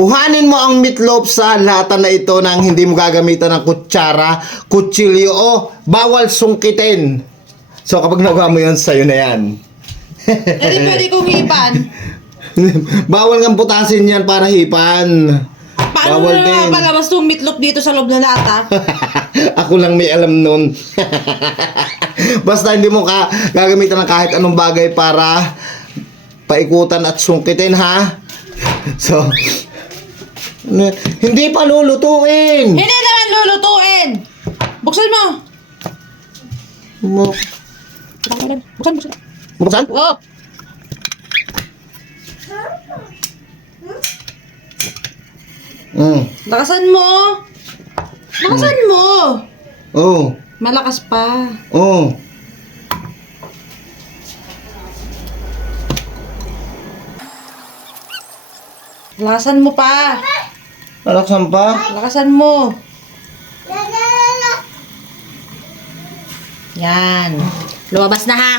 Kuhanin mo ang meatloaf sa lata na ito nang hindi mo gagamitan ng kutsara, kutsilyo o bawal sungkitin. So kapag nagawa mo yun, sa'yo na yan. Pwede kong hipan. Bawal kang putasin yan para hipan. Paano Bawal na din. palabas itong meatloaf dito sa loob ng lata? Ako lang may alam nun. Basta hindi mo gagamitan ng kahit anong bagay para paikutan at sungkitin, ha? So, hindi pa lulutuin. Hindi naman lulutuin! Buksan mo! Buksan. Buksan? Oh! Lakasan mo! Lakasan mo! Oh. Malakas pa. Oh. Lakasan mo pa. Alaksan pa? Lakasan mo. Yan. Lumabas na ha.